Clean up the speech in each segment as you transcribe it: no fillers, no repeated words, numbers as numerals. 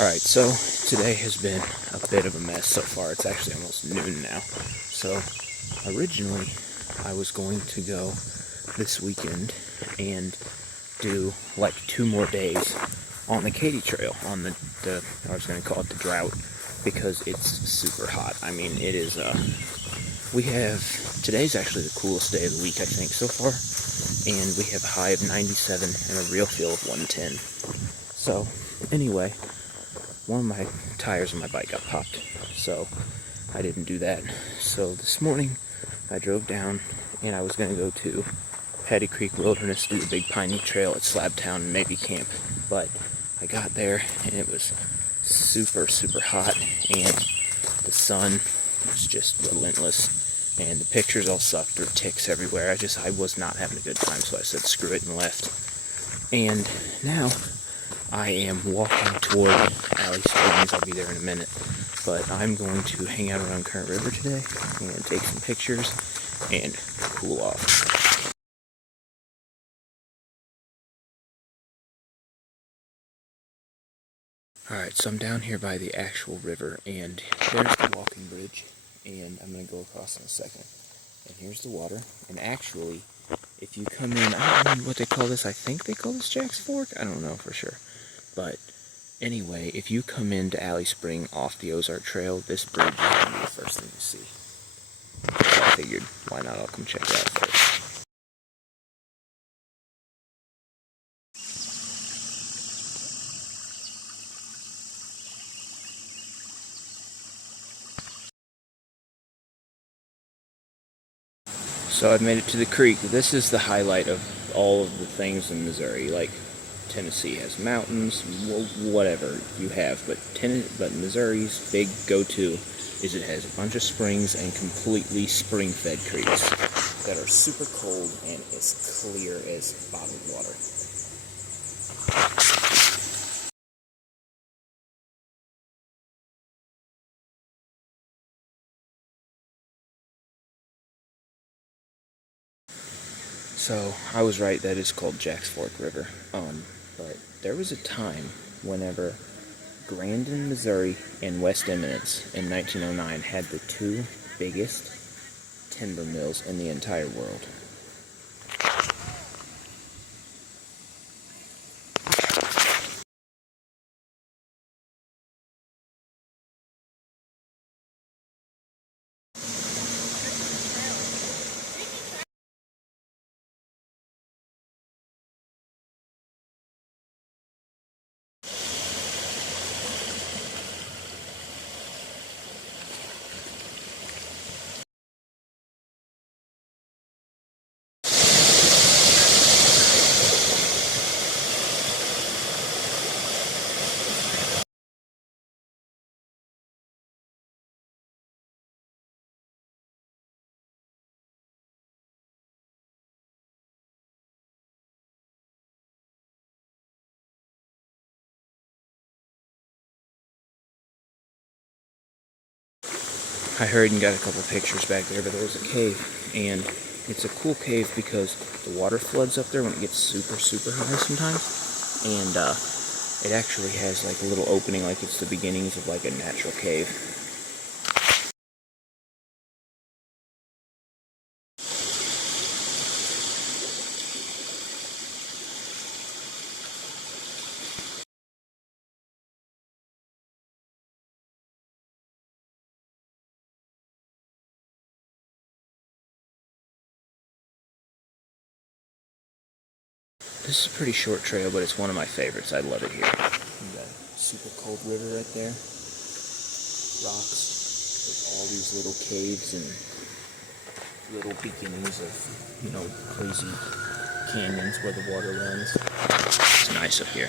Alright, so today has been a bit of a mess so far. It's actually almost noon now. So, originally, I was going to go this weekend and do like 2 more days on the Katy Trail, on the I was going to call it the drought, because it's super hot. I mean, it is, today's actually the coolest day of the week, I think, so far, and we have a high of 97 and a real feel of 110. So, anyway, one of my tires on my bike got popped, so I didn't do that. So this morning, I drove down, and I was going to go to Paddy Creek Wilderness, do the Big Piney Trail at Slabtown and maybe camp. But I got there, and it was super, super hot, and the sun was just relentless, and the pictures all sucked. There were ticks everywhere. I was not having a good time, so I said screw it and left. And now I am walking toward Alley Springs. I'll be there in a minute. But I'm going to hang out around Current River today and take some pictures and cool off. Alright, so I'm down here by the actual river, and there's the walking bridge, and I'm going to go across in a second. And here's the water, and actually, if you come in, I don't know what they call this, I think they call this Jack's Fork? I don't know for sure. But anyway, if you come into Alley Spring off the Ozark Trail, this bridge is going to be the first thing you see. So I figured, why not, I'll come check it out first. So I've made it to the creek. This is the highlight of all of the things in Missouri. Like, Tennessee has mountains, whatever you have, but Missouri's big go-to is it has a bunch of springs and completely spring-fed creeks that are super cold and as clear as bottled water. So I was right, that is called Jack's Fork River. But there was a time whenever Grandin, Missouri, and West Eminence in 1909 had the two biggest timber mills in the entire world. I hurried and got a couple pictures back there, but there was a cave, and it's a cool cave because the water floods up there when it gets super, super high sometimes, and it actually has like a little opening, like it's the beginnings of like a natural cave. This is a pretty short trail, but it's one of my favorites. I love it here. You got a super cold river right there. Rocks with all these little caves and little beginnings of, crazy canyons where the water runs. It's nice up here.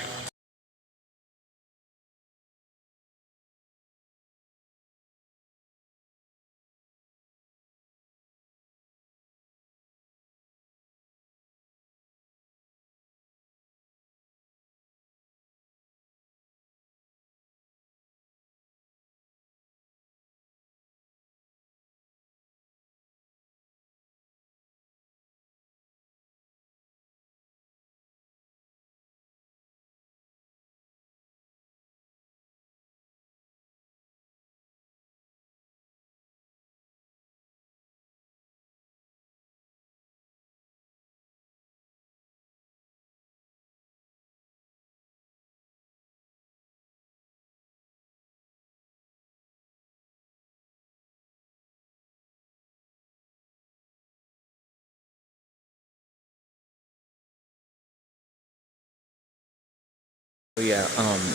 Yeah,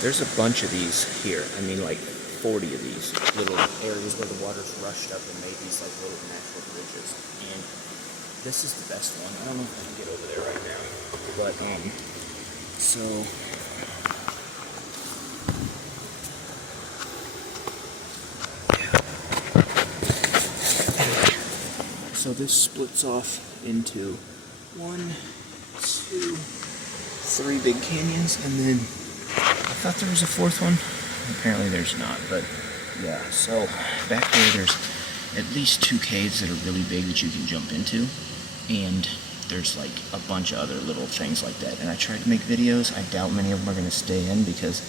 there's a bunch of these here. I mean, like 40 of these little areas where the water's rushed up and made these like little natural bridges. And this is the best one. I don't know if I can get over there right now, but so so this splits off into 1, 2, 3 big canyons, and then I thought there was a fourth one. Apparently there's not, but yeah, so back there there's at least 2 caves that are really big that you can jump into, and there's like a bunch of other little things like that. And I tried to make videos. I doubt many of them are going to stay in because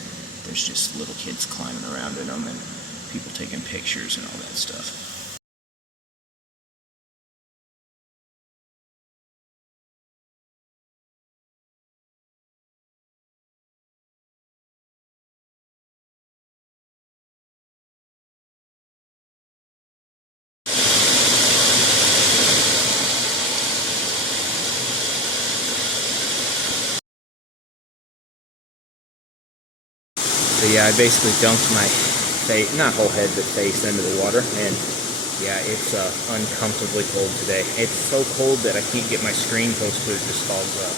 there's just little kids climbing around in them and people taking pictures and all that stuff. So yeah, I basically dunked my face, not whole head, but face into the water, and yeah, it's uncomfortably cold today. It's so cold that I can't get my screen close to it, it just fogs up.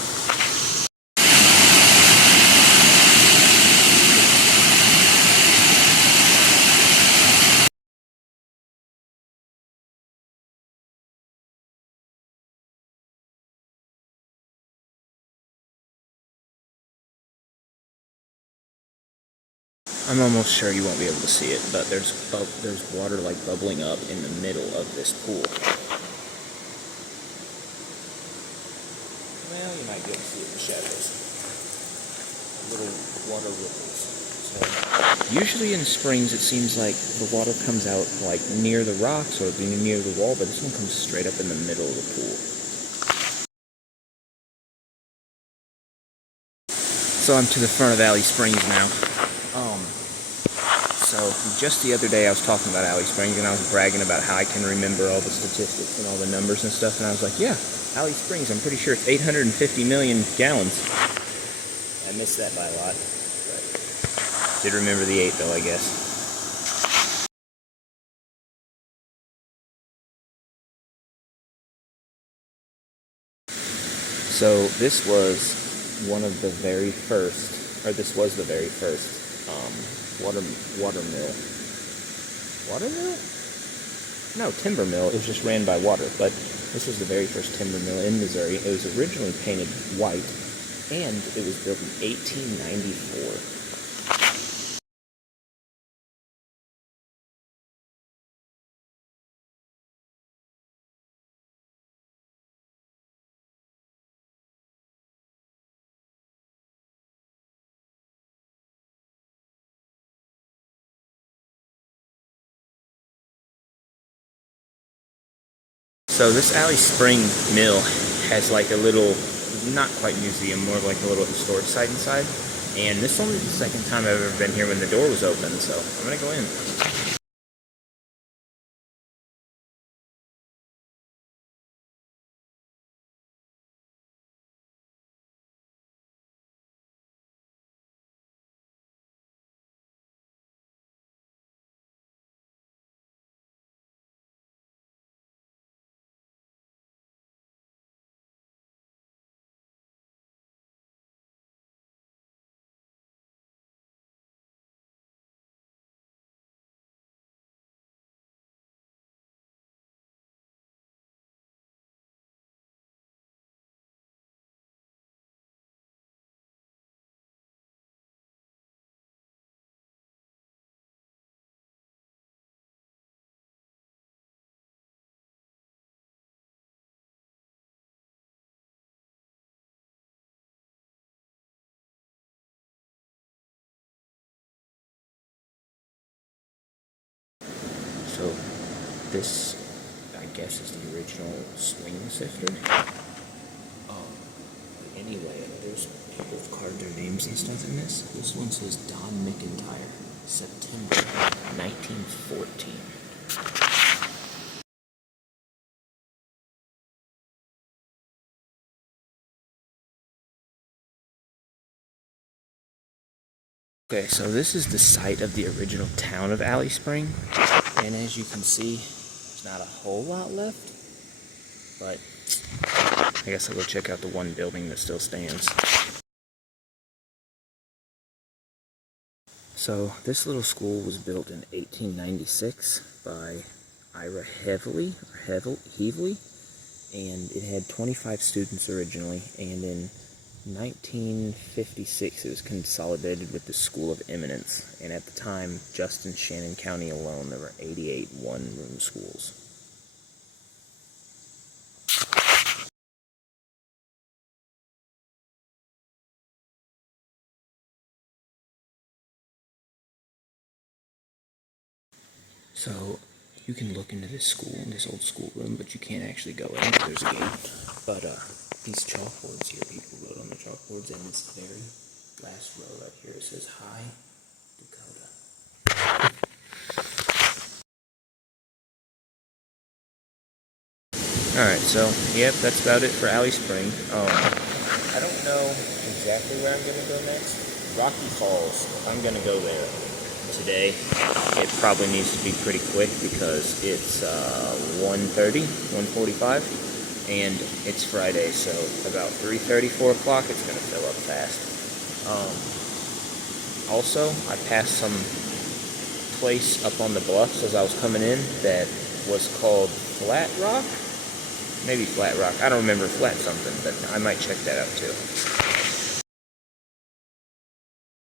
I'm almost sure you won't be able to see it, but there's water like bubbling up in the middle of this pool. Well, you might be able to see it in the shadows. Little water ripples. So, usually in springs it seems like the water comes out like near the rocks or near the wall, but this one comes straight up in the middle of the pool. So I'm to the front of Alley Springs now. So just the other day I was talking about Alley Springs and I was bragging about how I can remember all the statistics and all the numbers and stuff, and I was like, yeah, Alley Springs, I'm pretty sure it's 850 million gallons. I missed that by a lot, but did remember the 8 though, I guess. So this was one of the very first, or this was the very first water mill. Water mill? No, timber mill. It was just ran by water, but this was the very first timber mill in Missouri. It was originally painted white, and it was built in 1894. So this Alley Spring Mill has like a little, not quite museum, more like a little historic site inside. And this is only the second time I've ever been here when the door was open, so I'm gonna go in. So this, I guess, is the original swing sifter. Anyway, there's people have carved their names and stuff in this. This one says Don McIntyre, September 1914. Okay, so this is the site of the original town of Alley Spring, and as you can see, there's not a whole lot left, but I guess I'll go check out the one building that still stands. So this little school was built in 1896 by Ira Heavely, and it had 25 students originally, and in 1956 it was consolidated with the School of Eminence, and at the time, just in Shannon County alone, there were 88 one-room schools. So you can look into this school, this old schoolroom, but you can't actually go in. There's a gate. But these chalkboards here, people wrote on the chalkboards, and this very last row right here, it says Hi Dakota. Alright, so, yep, that's about it for Alley Spring. I don't know exactly where I'm going to go next. Rocky Falls, I'm going to go there today. It probably needs to be pretty quick because it's 1:45, and it's Friday, so about 3:30, 4 o'clock, it's going to fill up fast. Also, I passed some place up on the bluffs as I was coming in that was called Flat Rock? Maybe Flat Rock. I don't remember, Flat something, but I might check that out too.